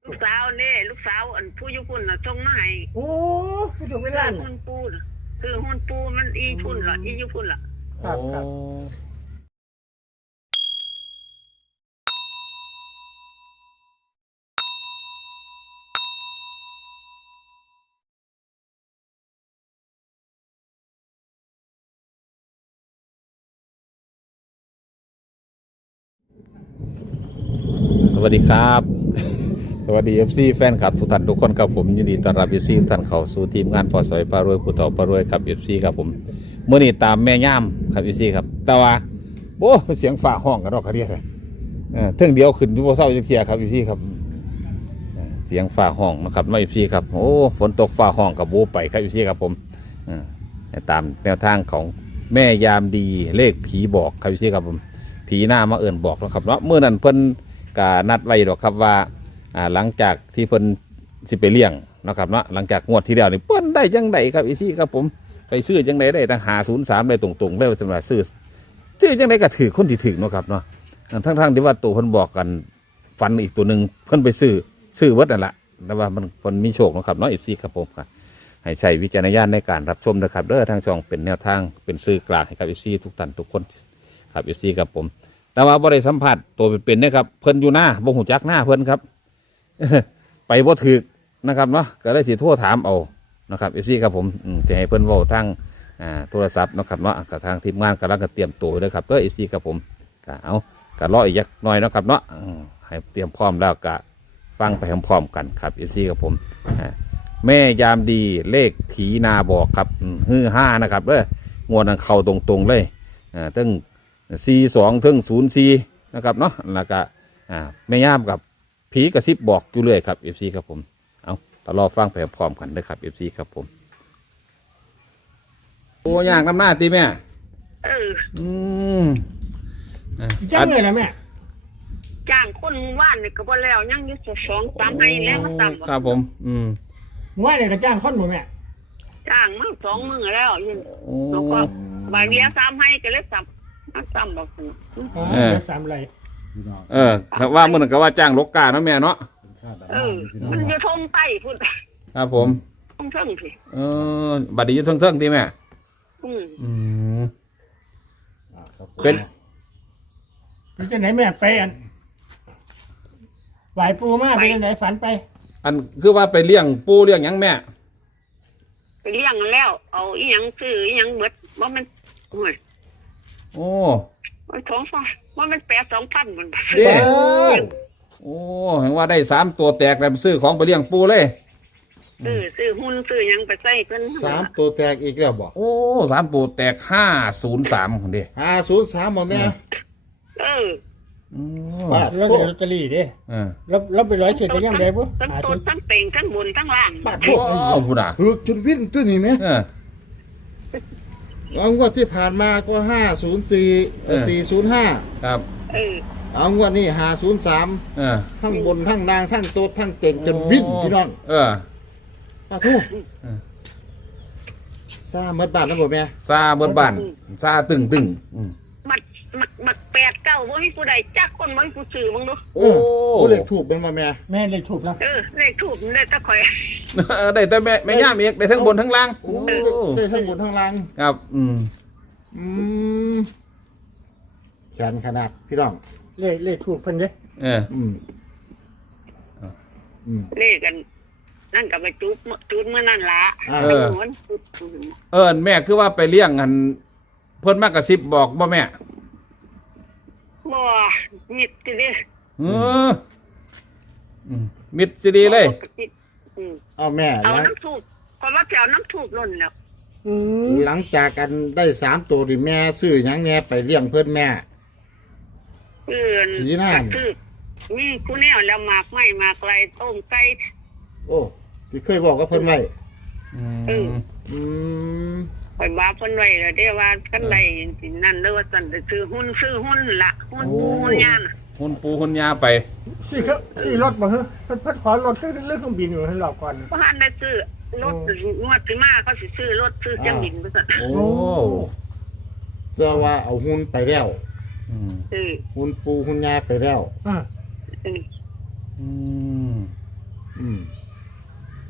ลูกสาวนี่ลูกสาวอันผู้อยู่พุ่นน่ะส่งมาให้โอ้ผู้ถูกเป็นล้านหุ้นปูน่ะคือหุ้นปูมันอีพุ่นล่ะอีอยู่พุ่นล่ะครับครับสวัสดีครับ สวัสดี FC แฟนคลับทุกท่านทุกคนครับผมยินดีต้อนรับ FC ทุกท่านเข้าสู่ทีมงานพอสอยพารวยผู้ต่อพารวยครับ FC ครับผมเมื่อนี้ตามแม่ย่ามครับ FC ครับแต่ว่าโอ้เสียงฝ่าห้องกันรอกกระเดียเลยเทิงเดียวขึ้นอยู่บนเสาจักเทียครับ FC ครับเสียงฝ่าห้องนะครับมา FC ครับโอ้ฝนตกฝ่าห้องกับโบไปครับ FC ครับผมตามแนวทางของแม่ยามดีเลขผีบอกครับ FC ครับผมผีหน้ามาเอิ่นบอกแล้วครับเนาะเมื่อนั้นเพิ่นกานัดไว้ดอกครับว่าหลังจากที่เพิ่นสิไปเลี้ยงนะครับเนาะหลังจากงวดที่แล้วนี่เพิ่นได้จังไดครับอีซี่ครับผมไปซื้อจังไดได้ตั้ง503ได้ตรงๆได้สำหรับซื้อจังไดก็ถือคนที่ถึกเนาะครับเนาะทั้งที่ว่าตัวเพิ่นบอกกันฟันอีกตัวหนึ่งเพิ่นไปซื้อเวิร์ดนั่นแหละแต่ว่ามันมีโชคนะครับเนาะFCครับผมครับให้ใช้วิจารณญาณในการรับชมนะครับเด้อทางช่องเป็นแนวทางเป็นสื่อกลางให้กับ FC ทุกท่านทุกคนครับ FC ครับผมแต่ว่าบ่ได้สัมผัสตัวเป็นๆนะครับเพิ่นอยู่หน้าบ่หูจักหน้าเพิ่นครับ ไปบ่ถึกนะครับเนาะก็เลยสิโทรถามเอานะครับFCครับผมจะให้เพิ่นเว้าทางโทรศัพท์นะครับเนาะกับทางทีมงานกำลังเตรียมตัวเลยครับเด้อ FC ครับผมก็เอาก็รออีกจักหน่อยนะครับเนาะให้เตรียมพร้อมแล้วก็ฟังไปพร้อมๆกันครับ FC ครับผมแม่ยามดีเลขผีนาบอกครับฮือห้านะครับเด้องวดนั้นเข้าตรงๆเลยตั้ง42ถึง04นะครับเนาะแล้วก็แม่ย่ามกับผีกระซิบบอกอยู่เรื่อยครับ FC ครับผมเอาตลอดฟังไปพร้อมกันเลยครับ FC ครับผมโอ้ยากน้ำหน้าตีแม่อืมจ้างเลยนะแม่จ้างคนว่านนี่ก็บ่แล้วยังอยู่2-3ให้แล้วมาซ้ำครับผมว่าเนี่ยก็จ้างคนบ่แม่จ้างมา2มื้อแล้วยินแล้วก็บาเวีย3ให้ก็เลยซ้ำมาซ้ำบอกคุณสามไรว่าเมื่อนั้นก็ว่าจ้างลกกาเนาะแม่เนาะมันอยู่ทงใต้พุ่นครับผมทงเทิงพี่บัดนี้อยู่เทิงๆตีแม่เป็นจะไหนแม่ไปอันไหวปูมาไปไหนฝันไปอันคือว่าไปเลี้ยงปูเลี้ยงหยังแม่ไปเลี้ยงแล้ว เอาอีหยังซื้ออีหยังเบิดบ่แม่นโอ้ยโอ้ท้องฟ้าบ่แม่น8-2,000มันเด้โอ้เห็นว่าได้3ตัวแตกแล้วซื้อของไปเลี้ยงปูเลยซื้อหุ้นซื้อหยังไปใส่เพิ่น 3 ตัวแตกอีกแล้วบ่โอ้3ปูแตก503คนเด้ 503บ่แม่แล้วเดี๋ยวลอตเตอรี่ดิแล้วไปร้อยเศษจะยังไงปุ๊ทั้งต้นทั้งเป่งทั้งบนทั้งล่างปาดโอ้ผู้ด่าถึกจนวิ่นตัวนี้แม่เอางวดที่ผ่านมาก็504 405 ครับเอางวดนี้503ทั้งบนทั้งนางทั้งโต๊ะทั้งเก่งจนวิ่นพี่น้องปาดทูซ่าหมดบ้านแล้วบ่แม่ซาเบิดบ้านซาตึงมัก8-9บ่มีผู้ใดจักคนบ่มีผู้ซื้อมึงดูโอ้เลขถูกเป็นบ่แม่แม่เลยถูกแล้วเลขถูกได้ตะข่อยได้แต่แม่ย่ามอีกได้ทั้งบนทั้งล่างโอ้ได้ทั้งบนทั้งล่างครับแขนขนาดพี่น้องเลยถูกเพิ่นเด้เลขกันนั่นก็ไปจุดเมื่อนั่นละแม่คือว่าไปเลี้ยงกันเพิ่นมากระซิบบอกบ่แม่บ่มิดสิเด้มิดสิดีเลยเอาแม่เอาน้ำถูกเพราะว่าแถวน้ำถูกล้นแล้วหลังจากกันได้3ตัวดิแม่ซื้อหยังแน่ไปเลี้ยงเพิ่นแม่ผีหน้ามีผู้แนวแล้วหมากไม้หมากไรต้มไก่โอ้ที่เคยบอกกับเพิ่นไว้ไปบ้าเพิ่นไว้แล้วเด้ว่ากันไรนั่นเด้อว่าสั่นซื้อหุ้นละหุ้นปูหุ้นยาน่ะหุ้นปูหุ้นยาไปซื้อรถบ่ฮะเพิ่นขอรถขึ้นเรื่องเครื่องบินอยู่ให้รอบก่อนบ่ทันได้ซื้อรถงวดสิมาเขาสิซื้อรถซื้อเครื่องบินไปซั่นโอ้เสื้อว่าเอาหุ้นไปแล้วหุ้นปูหุ้นยาไปแล้ว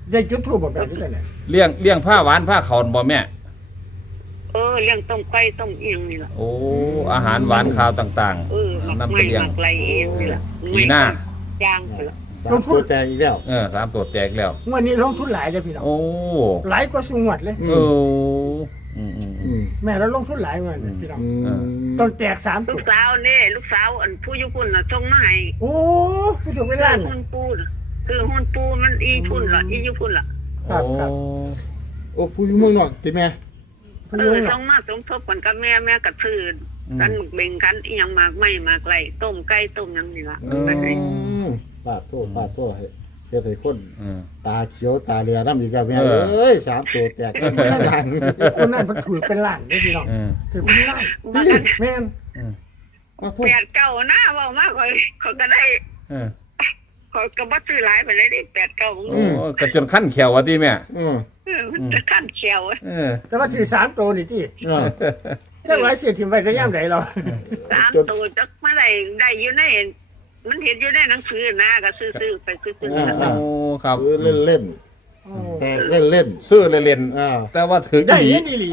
ได้จุดทูบแบบนี้เลยเลี้ยงผ้าหวานผ้าขาวบ่แม่เลี้ยงต้มไก่ต้มเอียงนี่ล่ะโอ้อาหารหวานข้าวต่างหมักนำไปไม่เลี้ยงหมักไรเองนี่ล่ะปีหน้าย่างไปละสามตัวแตกอีกแล้ว 3ตัวแตกแล้วงวดนี้ลงทุนหลายเลยพี่น้องโอ้หลายกว่าสุงวดเลยเอออืมแม่เราลงทุนหลายเงินพี่น้องอืมต้องแจก3 ลูตัวกสาวนี่ลูกสาวอันผู้อยู่พุ่นน่ะส่งมาให้โอ้ผู้ถูกเวลาหุ้นปูน่ะคือหุ้นปูมันอีพุ่นล่ะอีอยู่พุ่นล่ะครับครับโอ้ผู้อยู่เมืองนอกติแม่ส่งมาสมทบกันกับแม่กับซื้อกันหมึกเบ่งกันอีหยังมากไม่มากไรต้มไก่ต้มหยังนี่ล่ะแบบนี้ปาดโทษให้เฮ็ดให้คนอืมตาเขียวตาเหลือน้ำอีกแล้วแม่เออเอ้ย3ตัวแตกกันทั้งหลังคนนั้นมันถือเป็นล้านเลยพี่น้องอืมถือเป็นล้านว่ากันแม่นอ้าวโทษ 8-9หน้าเว้ามากเขาก็ได้เขาก็บ่ซื้อหลายไปเลยได้8-9 โอ้กระจนขั้นแขววะที่แม่มันจะขั้นเขียวแต่ว่าถือ3ตัวนี่ที่เออถ้าไว้เสียถิ่มไปจะย่ำไหนเรา 3ตัวจักมาได้อยู่ในมันเห็นอยู่ในหนังสือนะก็ซื้อไปซื้อโอ้ครับคือเล่นๆแต่เล่นซื้อเล่นๆอ่าๆแต่ว่าถือได้อีหลียินอีหลี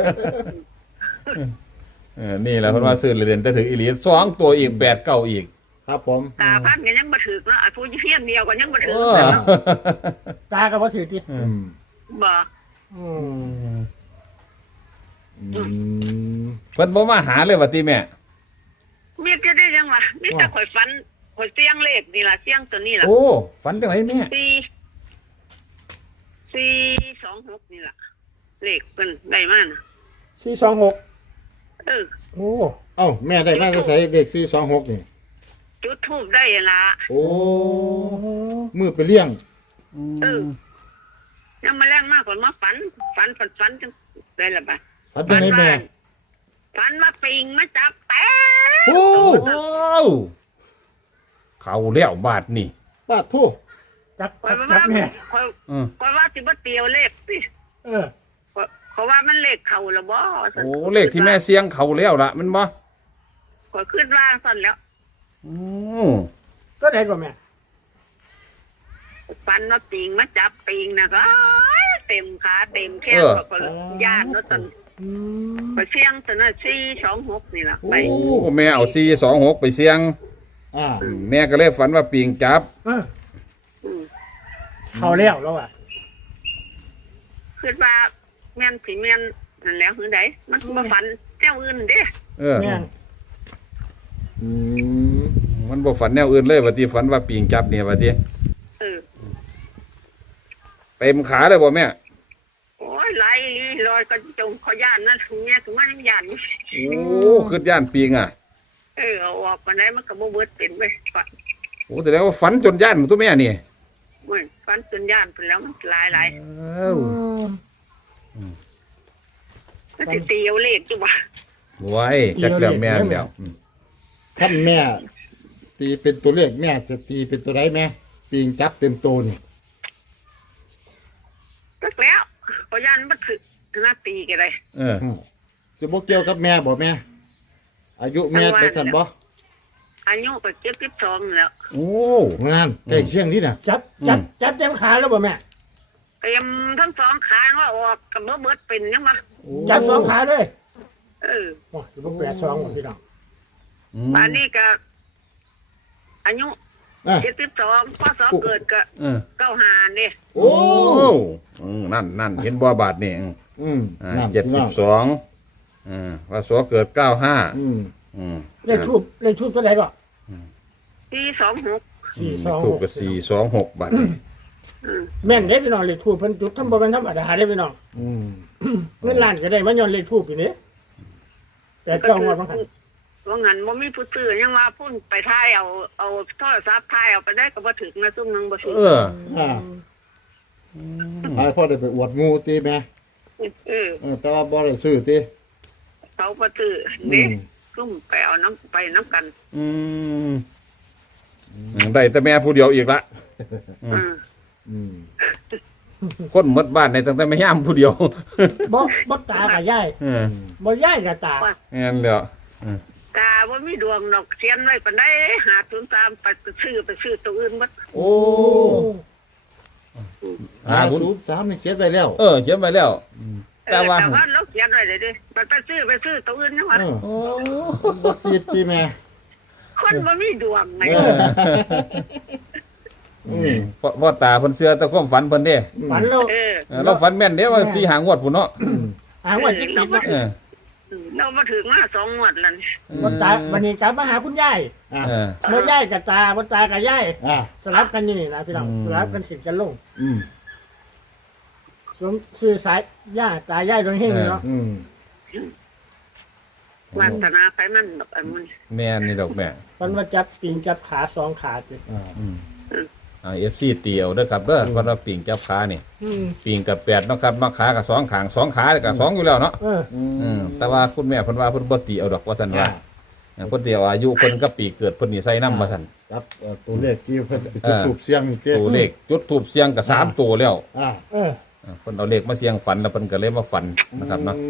นี่แหละเพราะว่าซื้อเล่นๆแต่ถืออีหลี2ตัวอีก8-9อีกครับผมตาพันกันยังบ่ถึกเนาะผู้เฮียนเดียวกันยังบ่ถึกตากับว่าถือที่อืมบ่อืมเพิ่นบ่มาหาเลยว่าติแม่มีจะได้ยังวะมีแต่ข่อยฝันข่อยเสียงเลขนี่ล่ะเสียงตัวนี้ล่ะโอ้ฝันจังไดแม่ 426นี่ล่ะเลขเพิ่นได้มาน่ะ 426 เออโอ้เอ้าแม่ได้มาจะใส่เด็ก426นี่จุดทูบได้ล่ะโอ้มือไปเลี้ยงเออยังมาแรงมากกว่ามาฝันจังได้ละบัดอันเป็นไงแม่ฝันมาปิงมาจับแต่โอ้โอ้เข้าแล้วบาดนี่ปาดโทษจับข่อยจัว่าบแม่ข่อยอืมข่อยว่าสิบ่เตียวเลขสิเออข่อยว่ามันเลขเข้าแล้วบ่โอ้เลขที่แม่เสียงเข้าแล้วล่ะมันบ่ข่อยขึ้นล่างสั่นแล้วโอ้ก็ได้กว่าแม่ฟันมาปิงมาจับปิงนะก็เต็มขาเต็มแข้งก็ย่านแล้วสั่นข่อยเสียงสั่นน่ะ426นี่ล่ะไปโอ้แม่เอา426ไปเสียงอ่าแม่ก็เลยฝันว่าปิงจับเอออืมเขาแล้วแล้วอ่ะคิดว่าแม่นสิแม่นนั่นแหล้วคือใดมันบ่ฝันแนวอื่นเด้เออแม่นอืมมันบ่ฝันแนวอื่นเลยว่าที่ฝันว่าปิงจับเนี่ยว่าที่เออเต็มขาเลยบ่แม่โอ้ยไหลลอยก็จงขอย่านนั่นเนี่ยถึงว่าย่านโอ้คือย่านปิงอ่ะเอาออกมาได้มันก็บ่เบิดเป็นเว้ยฝันโอ้แต่แล้วาฝันจนย่านตัวแม่นี่เว้ยฝันจนย่านไปแล้วมันหลายเอ้าก็สิตีเอาเลขจุบ่ไว้จักแล้วแม่แล้วท่านแม่ ตีเป็นตัวเลขแม่จะตีเป็นตัวไรแม่ปิงจับเต็มโตนี่ตักแล้วขอย่านมันถึงนาตีก็ได้เออจะบอกเกี่ยวกับแม่บอกแม่ อายุแม่ไปสั่นบ่อายุก็72แล้วโอ้งานใกล้เคียงนี่น่ะจับเต็มขาแล้วบ่แม่เต็มทั้งสองข้างว่าออกก็บ่เบิดเป็นยังบ่จับ2ขาเลยเออโอ้ยบ่แปด2บ่พี่น้องอันนี้ก็อายุอ่ะ 72พศเกิดก็เออ 95นี่โอ้นั่นเห็นบ่บาทนี่อืมอ่านั่นพี่น้อง 72ว่าสอเกิด95 อืมเลขทูบตัวไหนก็ 426 ถูกกับ426บาทนี่แม่นเด้พี่น้องเลขทูบเพิ่นจุดทำบ่เป็นธรรมดาเด้พี่น้องอืมเงินล้านก็ได้มาย้อนเลขทูบอีนี่แต่เจ้างวดบางครั้งว่างั้นบ่มีผู้ซื้อยังว่าพุ่นไปถ่ายเอาโทรศัพท์ถ่ายเอาไปได้ก็บ่ถึกนะซุ่มนึงบ่ซื้อเอออ่าให้พ่อได้ไปอวดงูตีแม่ แต่ว่าบ่ได้ซื้อตีเขาบ่ซื้ออืนี่มซุ่มไปเอาน้ำกันได้แต่แม่ผู้เดียวอีกละอืมคนหมดบ้านในตั้งแต่แม่ย่ามผู้เดียวบ่ตากับยายเออบ่ยายกับตางั้นแล้วตาบ่มีดวงดอกเสียนไว้ปานใด503ไปซื้อตัวอื่นหมดโอ้ 503นี่เขียนไว้แล้วเขียนไปแล้ว แต่ว่าเราเขียนไว้เลยดิมันไปซื้อตัวอื่นนะวะโอ้บ่ติดติแม่คนบ่มีดวงไงพ่อตาเพิ่นเชื่อแต่ความฝันเพิ่นเด้ฝันเราเราฝันแม่นเด้ว่า4หางวดพุ่นเนาะหาว่าจิตติดเนาะเรามาถึงมา2 งวดแล้ววันนี้กลับมาหาคุณยาย เมื่อยายกับตาบนตากับยายสลับกันนี่นะพี่น้องสลับกันขึ้นกันลงสวมซื้อสายย่าตายายตรงนี้เนาะวันธนาไปมันดอกอันมันแม่นนี่ดอกแม่มันมาจับปีนจับขา2 ขาจิ FC ตีเอาเด้อครับเด้อเพราะว่าปิงจับขานี่ปิงกับ8เนาะครับมาขากับ2ขาง2ขาก็2อยู่แล้วเนาะแต่ว่าคุณแม่เพิ่นว่าเพิ่นบ่ตีเอาดอกว่าซั่นว่าเพิ่นตีเอาอายุเพิ่นกับปีเกิดเพิ่นนี่ใส่นำว่าซั่นครับตัวเลขที่เพิ่นจุดทูปเสียงตัวเลขจุดทูบเสียงก็3ตัวแล้วเออเพิ่นเอาเลขมาเสียงฝันแล้วเพิ่นก็เลยมาฝันนะครับเนาะ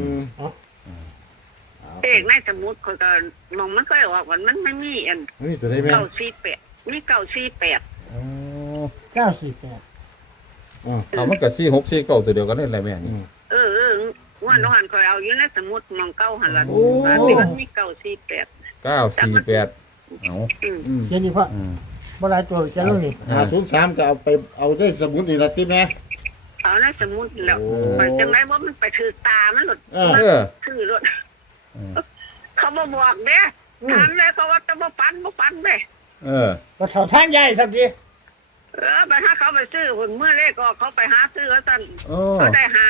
เอกในสมุดเขาก็มองมันเคยออกวันมันไม่มีอันนี่ตัวได้แม่ 948มี948 948 เอามันก็46 49ตัวเดียวกันนี่แหละแม่นี่ว่าน้องหันคอยเอาอยู่ในสมุดมองเก้าหันละที่มันมี948 948เอาเขียนนี่พ่อบ่หลายตัวเขียนลงนี่ 503ก็เอาไปเอาได้สมุดนี่ล่ะติแม่เอาในสมุดแล้วไปจังไรว่ามันไปถือตามันหลุดถือรถเขาบอกเด้ถามเลยเขาว่าจะบ่ฟันเด้ก็เข้าทางยายสักทีไปหาเขาไปซื้อหุ่นเมื่อเลขก็เขาไปหาซื้อแล้วสั่นเขาได้หา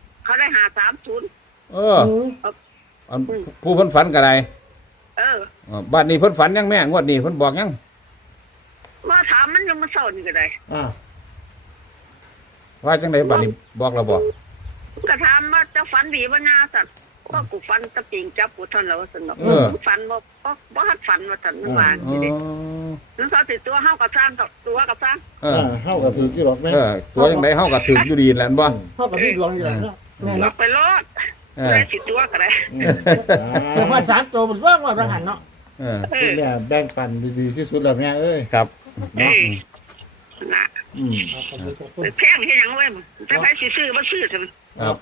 30 ผู้เพิ่นฝันก็ได้ บ้านนี้เพิ่นฝันยังแม่งวดนี้เพิ่นบอกยังมาถามมันยังมาเศร้านี่ก็ได้ว่าจังไดบัดนี้บอกแล้วบ่ก็ถามว่าจะฝันดีบ่นาสั่นว่ากูฝันตะปิงจับกูท่านแล้วว่าสั่นฝันบ่ฮัดฝันว่าสั่นมันว่าอยู่ดินั่นเขาติดตัวเฮากับสร้างตัวกับสร้างเฮาก็ถือกี่ดอกแม่ตัวจังไดเฮาก็ถึกอยู่ดีแหละบ่เฮาก็มีดวงอยู่แล้วเนาะแม่ล็อเนาะกไปรถได้สิตัวก็ได้แต่ว่า3ตัวมันว่างว่าประหันเนาะคุณแม่แบ่งปันดีๆที่สุดแล้วแม่เอ้ยครับน่ะแพงเฮ็ดหยังเว้ยถ้าใครสิซื้อบ่ซื้อซั่นครับ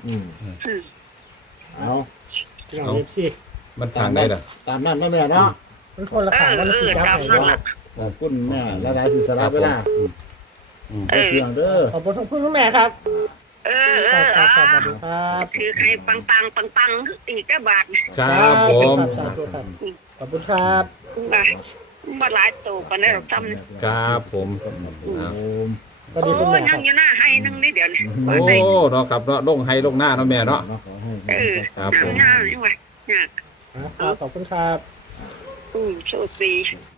เอาเอาสิมันทางได้ล่ะตามนั้นเนาะแม่เนาะมันคนละขางมันสิจับตามให้นั้นเนาะล่ะขอบคุณแม่และได้ที่สละเวลาเพียงเด้อขอบคุณคุณแม่ครับครับสวัสดีครับคือให้ปังอีกบาทครับผมขอบคุณครับมาหลายตัวกันได้หรอกซ้ำครับผมสวัสดีคุณโอ้แม่ยคยัรังบอยู่หน้าให้นึงนี่เดี๋ยวนี้โอ้เนาะครับเนาะลงให้ลงหน้าเนาะแม่เนาะครับผมยังไงขอบคุณครับโชคดี